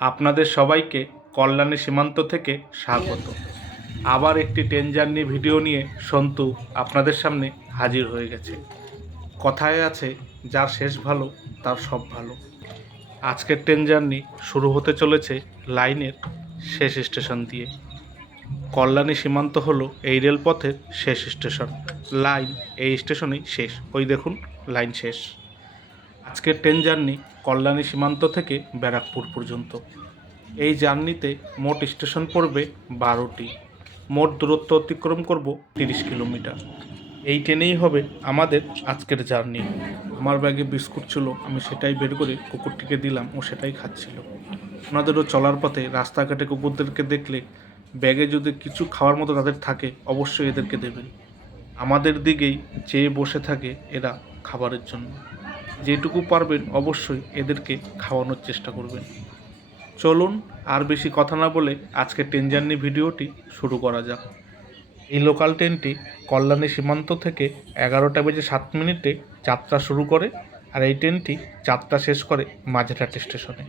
আপনাদের সবাইকে কল্যাণী সীমান্ত থেকে স্বাগত। আবার একটি ট্রেন জার্নি ভিডিও নিয়ে সন্তু আপনাদের সামনে হাজির হয়ে গেছে। কথায় আছে, যার শেষ ভালো, তার সব ভালো। আজকের ট্রেন জার্নি শুরু হতে চলেছে লাইনের শেষ স্টেশন দিয়ে। কল্যাণী সীমান্ত হলো এই রেলপথের শেষ স্টেশন। লাইন এই স্টেশনেই শেষ। ওই দেখুন, লাইন শেষ। আজকের ট্রেন জার্নি কল্যাণী সীমান্ত থেকে ব্যারাকপুর পর্যন্ত। এই জার্নিতে মোট স্টেশন পড়বে বারোটি। মোট দূরত্ব অতিক্রম করব তিরিশ কিলোমিটার। এই ট্রেনেই হবে আমাদের আজকের জার্নি। আমার ব্যাগে বিস্কুট ছিল, আমি সেটাই বের করে কুকুরটিকে দিলাম, ও সেটাই খাচ্ছিল। ওনাদেরও চলার পথে রাস্তাঘাটে কুকুরদেরকে দেখলে ব্যাগে যদি কিছু খাওয়ার মতো তাদের থাকে, অবশ্যই এদেরকে দেবেন। আমাদের দিকেই চেয়ে বসে থাকে এরা খাবারের জন্য। যেটুকু পারবেন অবশ্যই এদেরকে খাওয়ানোর চেষ্টা করবেন। চলুন আর বেশি কথা না বলে আজকে ট্রেন জার্নি ভিডিওটি শুরু করা যাক। এই লোকাল ট্রেনটি কল্যাণী সীমান্ত থেকে এগারোটা বেজে সাত মিনিটে যাত্রা শুরু করে আর এই ট্রেনটি যাত্রা শেষ করে মাঝেরহাট স্টেশনে।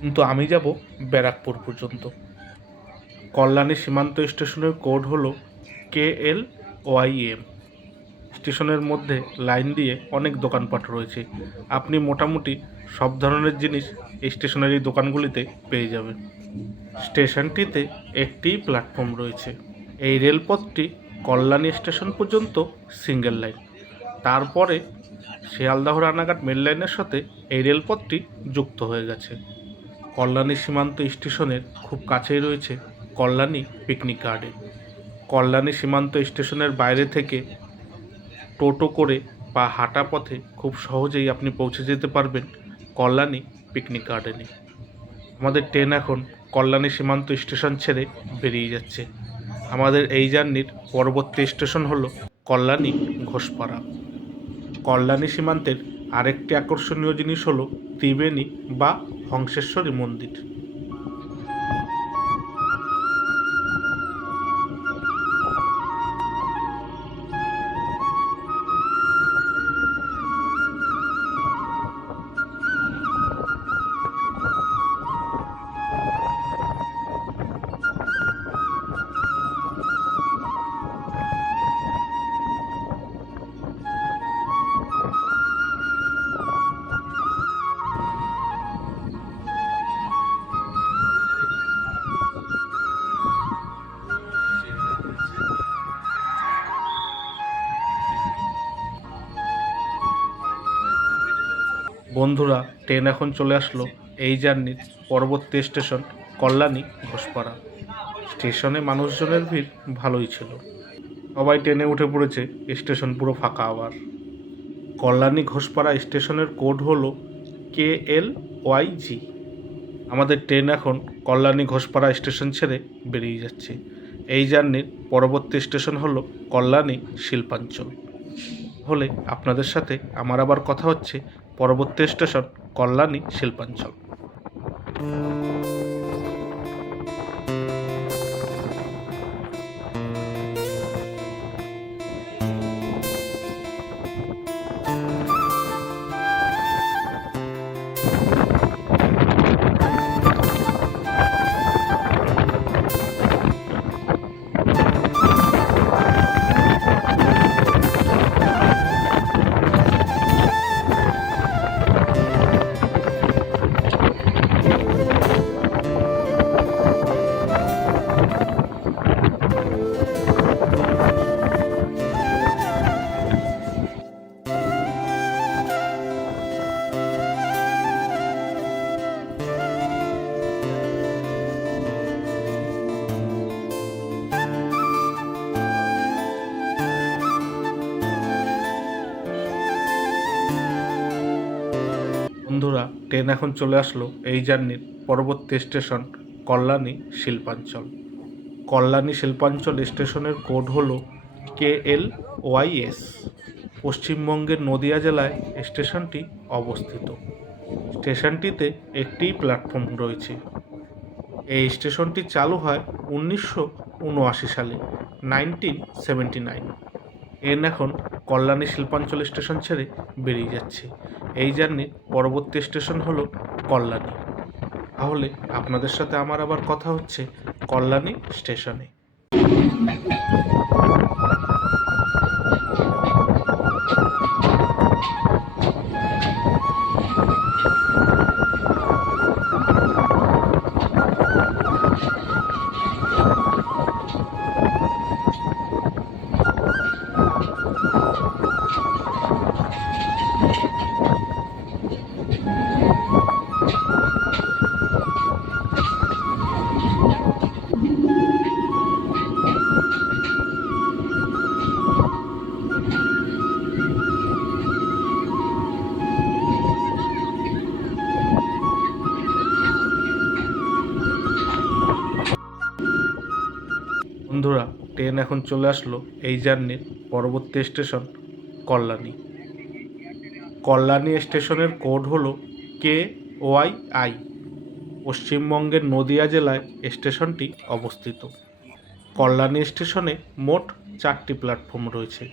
কিন্তু আমি যাব ব্যারাকপুর পর্যন্ত। কল্যাণী সীমান্ত স্টেশনের কোড হলো কে এল ওয়াইএম স্টেশনের মধ্যে লাইন দিয়ে অনেক দোকানপাট রয়েছে। আপনি মোটামুটি সব ধরনের জিনিস এই স্টেশনের দোকানগুলিতে পেয়ে যাবেন। স্টেশনটিতে একটি প্ল্যাটফর্ম রয়েছে। এই রেলপথটি কল্যাণী স্টেশন পর্যন্ত সিঙ্গেল লাইন। তারপরে শিয়ালদাহ রানাঘাট মেল লাইনের সাথে এই রেলপথটি যুক্ত হয়ে গেছে। কল্যাণী সীমান্ত স্টেশনের খুব কাছেই রয়েছে কল্যাণী পিকনিক গার্ডেন। কল্যাণী সীমান্ত স্টেশনের বাইরে থেকে টোটো করে বা হাঁটা পথে খুব সহজেই আপনি পৌঁছে যেতে পারবেন কল্যাণী পিকনিক গার্ডেনে আমাদের ট্রেন এখন কল্যাণী সীমান্ত স্টেশন ছেড়ে বেরিয়ে যাচ্ছে। আমাদের এই জার্নির পরবর্তী স্টেশন হলো কল্যাণী ঘোষপাড়া। কল্যাণী সীমান্তের আরেকটি আকর্ষণীয় জিনিস হলো ত্রিবেণী বা হংসেশ্বরী মন্দির। বন্ধুরা, ট্রেন এখন চলে আসলো এই জার্নির পরবর্তী স্টেশন কল্যাণী ঘোষপাড়া। স্টেশনে মানুষজনের ভিড় ভালোই ছিল। সবাই ট্রেনে উঠে পড়েছে, স্টেশন পুরো ফাঁকা আবার। কল্যাণী ঘোষপাড়া স্টেশনের কোড হলো কে এল ওয়াই জি। আমাদের ট্রেন এখন কল্যাণী ঘোষপাড়া স্টেশন ছেড়ে বেরিয়ে যাচ্ছে। এই জার্নির পরবর্তী স্টেশন হলো কল্যাণী শিল্পাঞ্চল। হলে আপনাদের সাথে আমার আবার কথা হচ্ছে পরবর্তী স্টেশন কল্যাণী শিল্পাঞ্চল। ট্রেন এখন চলে আসলো এই জার্নির পরবর্তী স্টেশন কল্যাণী শিল্পাঞ্চল। কল্যাণী শিল্পাঞ্চল স্টেশনের কোড হল কে এল ওয়াইএস পশ্চিমবঙ্গের নদিয়া জেলায় স্টেশনটি অবস্থিত। স্টেশনটিতে একটি প্ল্যাটফর্ম রয়েছে। এই স্টেশনটি চালু হয় উনিশশো উনআশি সালে, নাইনটিন সেভেন্টি নাইন। এন এখন কল্যাণী শিল্পাঞ্চল স্টেশন ছেড়ে বেরিয়ে যাচ্ছে। এই জার্নির পরবর্তী স্টেশন হলো কল্যাণী। তাহলে আপনাদের সাথে আমার আবার কথা হচ্ছে কল্যাণী স্টেশনে। ট্রেন এখন চলে আসলো এই জার্নির পরবর্তী স্টেশন কল্যাণী। কল্যাণী স্টেশনের কোড হলো কে ওয়াই আই। পশ্চিমবঙ্গের নদিয়া জেলায় স্টেশনটি অবস্থিত। কল্যাণী স্টেশনে মোট চারটি প্ল্যাটফর্ম রয়েছে।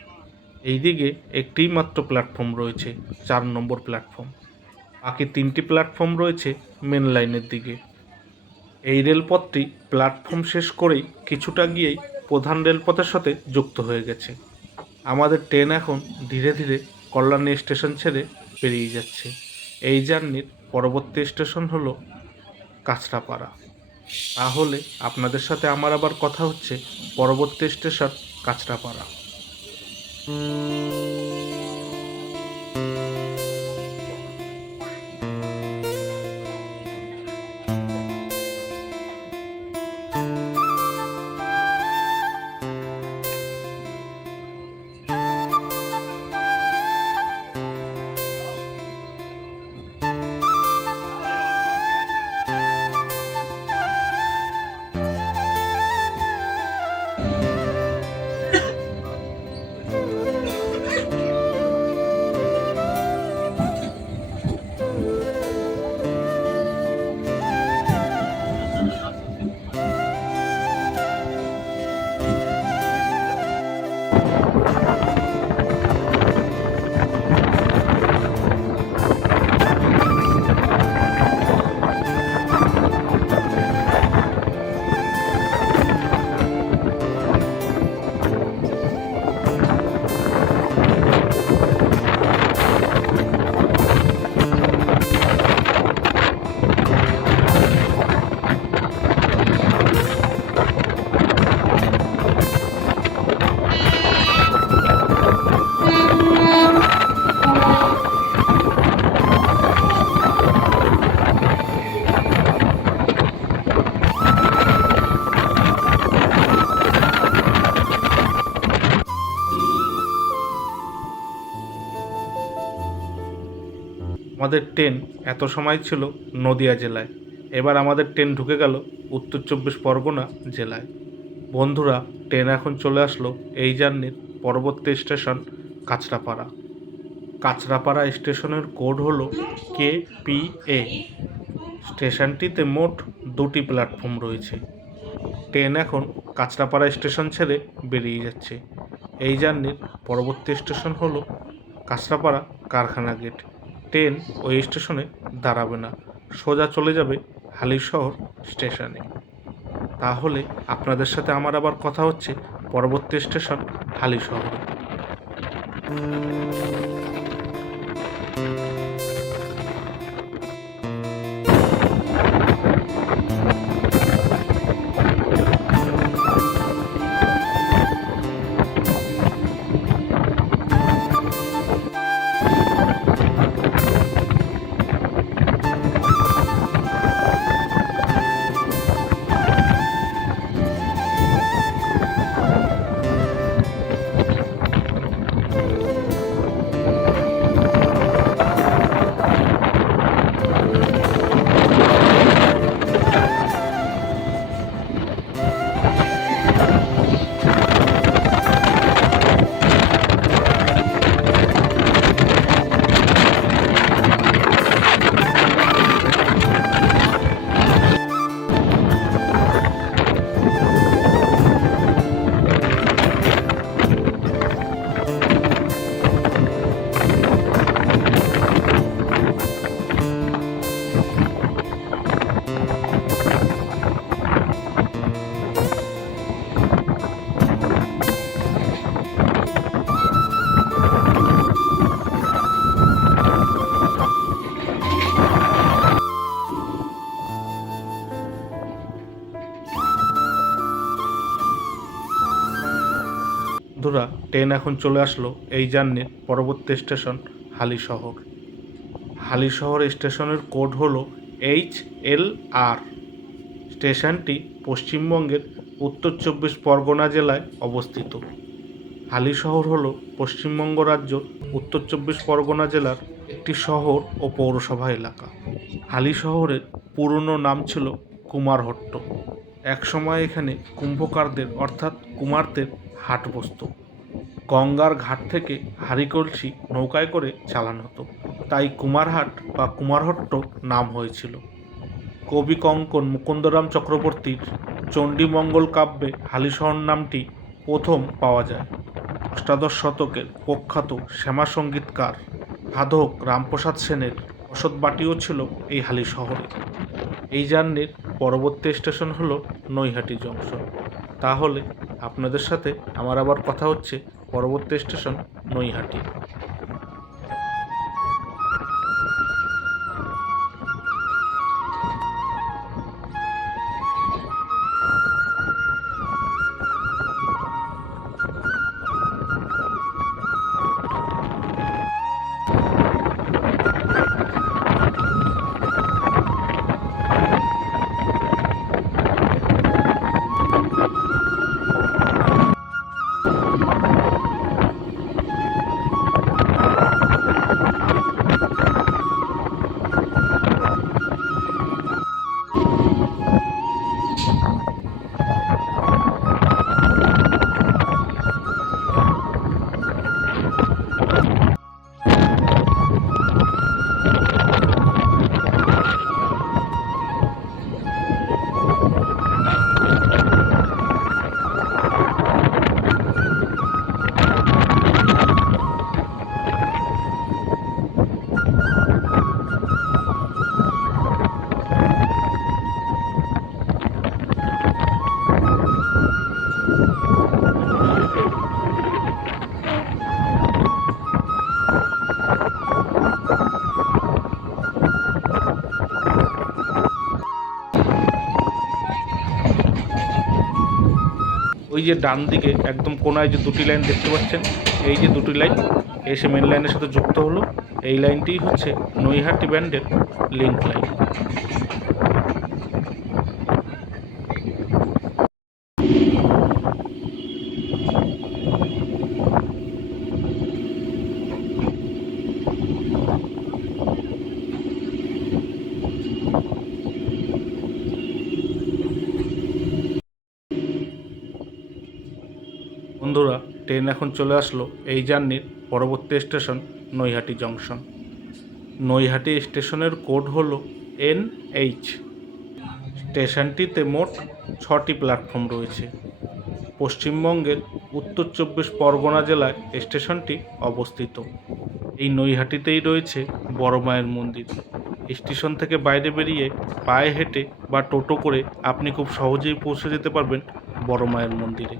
এইদিকে একটিই মাত্র প্ল্যাটফর্ম রয়েছে, চার নম্বর প্ল্যাটফর্ম। বাকি তিনটি প্ল্যাটফর্ম রয়েছে মেন লাইনের দিকে। এই রেলপথটি প্ল্যাটফর্ম শেষ করেই কিছুটা গিয়েই প্রধান রেলপথের সাথে যুক্ত হয়ে গেছে। আমাদের ট্রেন এখন ধীরে ধীরে কল্যাণী স্টেশন ছেড়ে পেরিয়ে যাচ্ছে। এই জার্নির পরবর্তী স্টেশন হল কাঁচরাপাড়া। তাহলে আপনাদের সাথে আমার আবার কথা হচ্ছে পরবর্তী স্টেশন কাঁচরাপাড়া। আমাদের ট্রেন এত সময় ছিল নদিয়া জেলায়। এবার আমাদের ট্রেন ঢুকে গেল উত্তর চব্বিশ পরগনা জেলায়। বন্ধুরা, ট্রেন এখন চলে আসলো এই জার্নির পরবর্তী স্টেশন কাঁচরাপাড়া। কাঁচরাপাড়া স্টেশনের কোড হল কে পি এ। স্টেশনটিতে মোট দুটি প্ল্যাটফর্ম রয়েছে। ট্রেন এখন কাঁচরাপাড়া স্টেশন ছেড়ে বেরিয়ে যাচ্ছে। এই জার্নির পরবর্তী স্টেশন হলো কাঁচরাপাড়া কারখানা গেট। ট্রেন ওই স্টেশনে দাঁড়াবে না। সোজা চলে যাবে হালিশহর স্টেশনে। তাহলে আপনাদের সাথে আমার আবার কথা হচ্ছে পরবর্তী স্টেশন হালিশহরে। ট্রেন এখন চলে আসলো এই জার্নির পরবর্তী স্টেশন হালি শহর হালি শহর স্টেশনের কোড হলো এইচ এল আর। স্টেশনটি পশ্চিমবঙ্গের উত্তর চব্বিশ পরগনা জেলায় অবস্থিত। হালি শহর হলো পশ্চিমবঙ্গ রাজ্য উত্তর চব্বিশ পরগনা জেলার একটি শহর ও পৌরসভা এলাকা। হালি শহরের পুরনো নাম ছিল কুমারহট্ট। একসময় এখানে কুম্ভকারদের অর্থাৎ কুমারদের হাট বসত গঙ্গার ঘাট থেকে হারিকলসি নৌকায় করে চালানো হতো। তাই কুমারহাট বা কুমারহট্ট নাম হয়েছিল। কবি কঙ্কন মুকুন্দরাম চক্রবর্তীর চণ্ডীমঙ্গল কাব্যে হালিশহর নামটি প্রথম পাওয়া যায়। অষ্টাদশ শতকের প্রখ্যাত শ্যামা সঙ্গীতকার সাধক রামপ্রসাদ সেনের বসতবাটিও ছিল এই হালি শহরে এই জার্নির পরবর্তী স্টেশন হলো নৈহাটি জংশন। তাহলে আপনাদের সাথে আমার আবার কথা হচ্ছে পরবর্তী স্টেশন নৈহাটি। あっ。ওই যে ডান দিকে, একদম কোনায় যে দুটি লাইন দেখতে পাচ্ছেন, এই যে দুটি লাইন, এসে মেন লাইনের সাথে যুক্ত হলো। এই লাইনটি হচ্ছে নৈহাটি ব্যান্ডের লিঙ্ক লাইন বন্ধুরা ট্রেন এখন চলে আসলো এই জার্নির পরবর্তী স্টেশন নৈহাটি জংশন। নৈহাটি স্টেশনের কোড হল এন এইচ স্টেশনটিতে মোট ছটি প্ল্যাটফর্ম রয়েছে। পশ্চিমবঙ্গের উত্তর চব্বিশ পরগনা জেলায় স্টেশনটি অবস্থিত। এই নৈহাটিতেই রয়েছে বড় মায়ের মন্দির। স্টেশন থেকে বাইরে বেরিয়ে পায়ে হেঁটে বা টোটো করে আপনি খুব সহজেই পৌঁছে যেতে পারবেন বড় মায়ের মন্দিরে।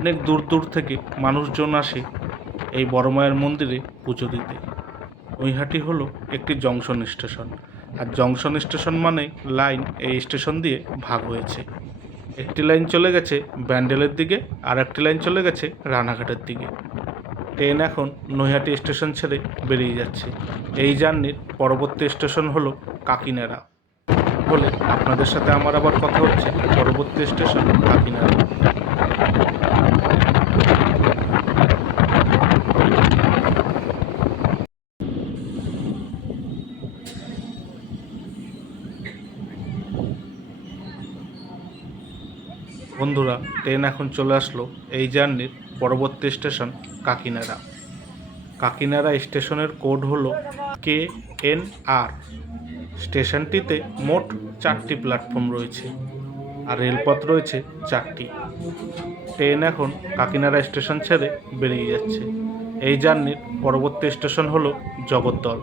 অনেক দূর দূর থেকে মানুষজন আসে এই বড় মায়ের মন্দিরে পুজো দিতে। নৈহাটি হলো একটি জংশন স্টেশন। আর জংশন স্টেশন মানে লাইন এই স্টেশন দিয়ে ভাগ হয়েছে। একটি লাইন চলে গেছে ব্যান্ডেলের দিকে, আর একটি লাইন চলে গেছে রানাঘাটের দিকে। ট্রেন এখন নৈহাটি স্টেশন ছেড়ে বেরিয়ে যাচ্ছে। এই জার্নির পরবর্তী স্টেশন হলো কাকিনাড়া। বলে আপনাদের সাথে আমার আবার কথা হচ্ছে। পরবর্তী স্টেশন কাকিনাড়া বন্ধুরা ট্রেন এখন চলে আসলো এই জার্নির পরবর্তী স্টেশন কাকিনাড়া। কাকিনাড়া স্টেশনের কোড হলো কে এন আর স্টেশনটিতে মোট চারটি প্ল্যাটফর্ম রয়েছে আর রেলপথ রয়েছে চারটি। ট্রেন এখন কাকিনাড়া স্টেশন ছেড়ে বেরিয়ে যাচ্ছে। এই জার্নির পরবর্তী স্টেশন হলো জগদ্দল।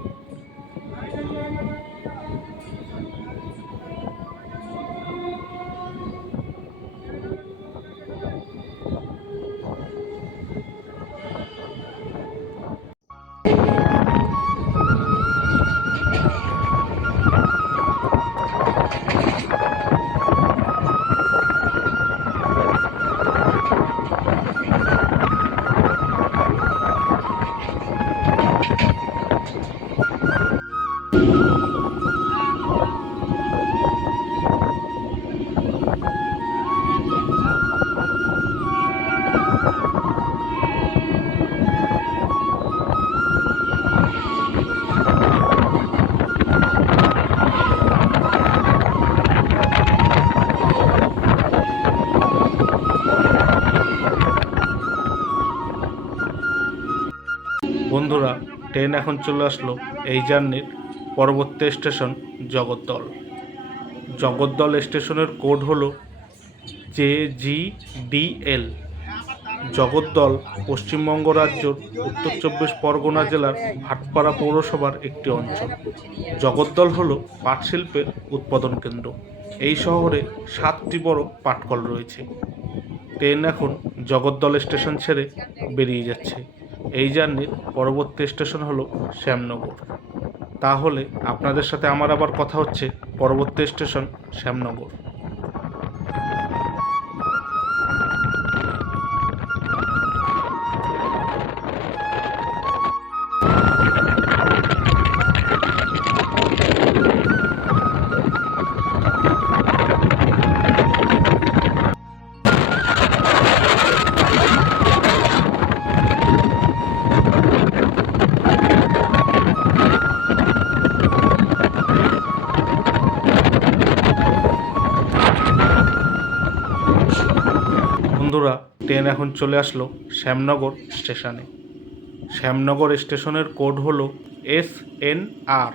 ট্রেন এখন চলে আসলো এই জার্নির পরবর্তী স্টেশন জগদ্দল। জগদ্দল স্টেশনের কোড হলো J G D L Jagaddal Paschimbanga রাজ্যর উত্তর চব্বিশ পরগনা জেলার ভাটপাড়া পৌরসভার একটি অঞ্চল। জগদ্দল হলো পাট শিল্পের উৎপাদন কেন্দ্র। এই শহরে সাতটি বড় পাটকল রয়েছে। ট্রেন এখন জগদ্দল স্টেশন ছেড়ে বেরিয়ে যাচ্ছে। এই জার্নির পরবর্তী স্টেশন হলো শ্যামনগর। তাহলে আপনাদের সাথে আমার আবার কথা হচ্ছে পরবর্তী স্টেশন শ্যামনগর। বন্ধুরা, ট্রেন এখন চলে আসলো শ্যামনগর স্টেশনে। শ্যামনগর স্টেশনের কোড হলো এস এন আর।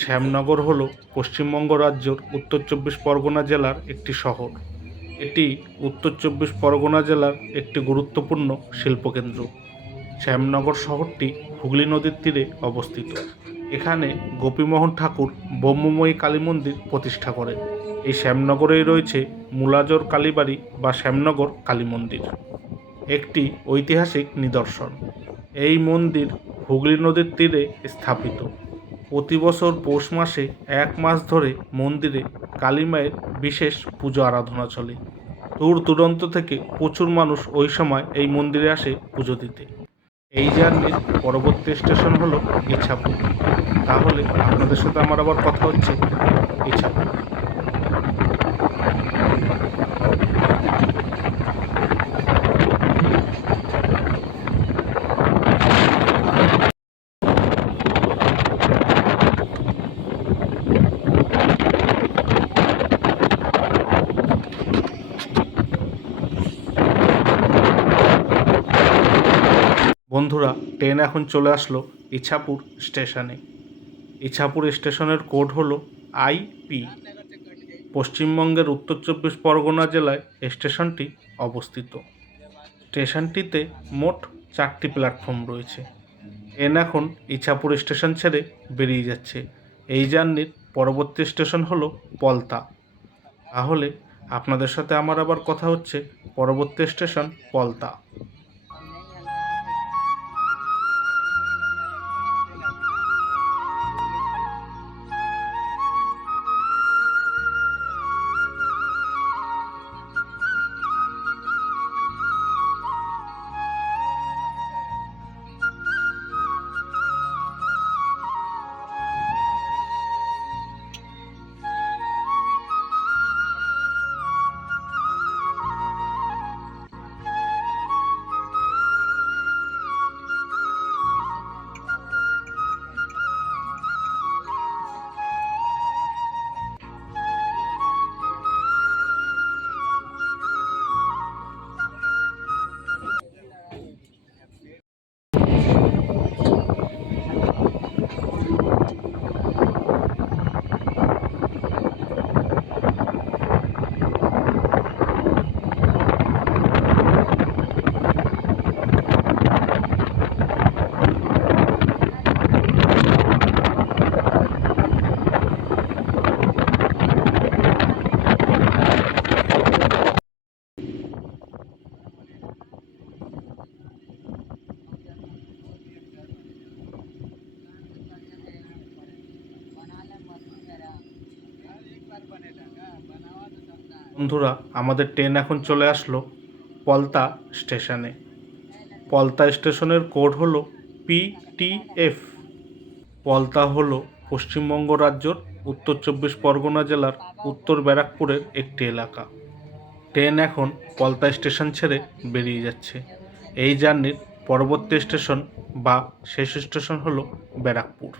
শ্যামনগর হলো পশ্চিমবঙ্গ রাজ্যের উত্তর চব্বিশ পরগনা জেলার একটি শহর। এটি উত্তর চব্বিশ পরগনা জেলার একটি গুরুত্বপূর্ণ শিল্পকেন্দ্র। শ্যামনগর শহরটি হুগলি নদীর তীরে অবস্থিত। এখানে গোপীমোহন ঠাকুর ব্রহ্মময়ী কালী মন্দির প্রতিষ্ঠা করেন। এই শ্যামনগরেই রয়েছে মুলাজর কালীবাড়ি বা শ্যামনগর কালী মন্দির। একটি ঐতিহাসিক নিদর্শন। এই মন্দির হুগলি নদীর তীরে স্থাপিত। প্রতি বছর পৌষ মাসে এক মাস ধরে মন্দিরে কালী মায়ের বিশেষ পুজো আরাধনা চলে। দূর দূরান্ত থেকে প্রচুর মানুষ ওই সময় এই মন্দিরে আসে পুজো দিতে। এই জার্নির পরবর্তী স্টেশন হলো ইছাপুর। তাহলে আপনাদের সাথে আমার আবার কথা হচ্ছে ইছাপুর বন্ধুরা এখন চলে আসলো ইছাপুর স্টেশনে। ইছাপুর স্টেশনের কোড হলো আইপি পশ্চিমবঙ্গের উত্তর চব্বিশ পরগনা জেলায় স্টেশনটি অবস্থিত। স্টেশনটিতে মোট চারটি প্ল্যাটফর্ম রয়েছে। এন এখন ইছাপুর স্টেশন ছেড়ে বেরিয়ে যাচ্ছে। এই জার্নির পরবর্তী স্টেশন হলো পলতা। তাহলে আপনাদের সাথে আমার আবার কথা হচ্ছে পরবর্তী স্টেশন পলতা। বন্ধুরা, আমাদের ট্রেন এখন চলে আসলো পলতা স্টেশনে। পলতা স্টেশনের কোড হলো পিটিএফ পলতা হলো পশ্চিমবঙ্গ রাজ্যর উত্তর চব্বিশ পরগনা জেলার উত্তর ব্যারাকপুরের একটি এলাকা। ট্রেন এখন পলতা স্টেশন ছেড়ে বেরিয়ে যাচ্ছে। এই জার্নির পরবর্তী স্টেশন বা শেষ স্টেশন হলো ব্যারাকপুর।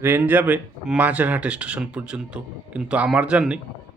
ট্রেন যাবে মাঝেরহাট স্টেশন পর্যন্ত। কিন্তু আমার জার্নি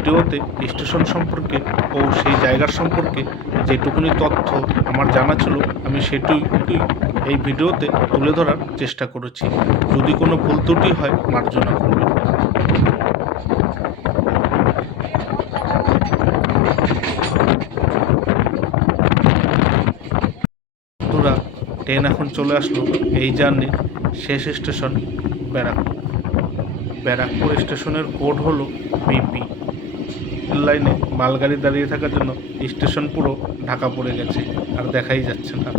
ভিডিওতে স্টেশন সম্পর্কে ও সেই জায়গার সম্পর্কে যেটুকুনি তথ্য আমার জানা ছিল, আমি সেটুই এই ভিডিওতে তুলে ধরার চেষ্টা করেছি। যদি কোনো ভুল ত্রুটি হয়, মার্জনা করবেন। বন্ধুরা, ট্রেন এখন চলে আসলো এই জার্নির শেষ স্টেশন ব্যারাকপুর। ব্যারাকপুর স্টেশনের কোড হলো বিপি লাইনে মালগাড়ি দাঁড়িয়ে থাকার জন্য স্টেশন পুরো ঢাকা পড়ে গেছে, আর দেখাই যাচ্ছে না।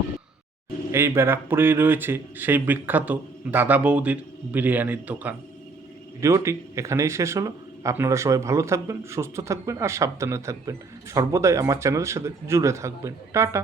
এই ব্যারাকপুরেই রয়েছে সেই বিখ্যাত দাদা বৌদির বিরিয়ানির দোকান। ভিডিওটি এখানেই শেষ হলো। আপনারা সবাই ভালো থাকবেন, সুস্থ থাকবেন, আর সাবধানে থাকবেন। সর্বদাই আমার চ্যানেলের সাথে জুড়ে থাকবেন। টাটা।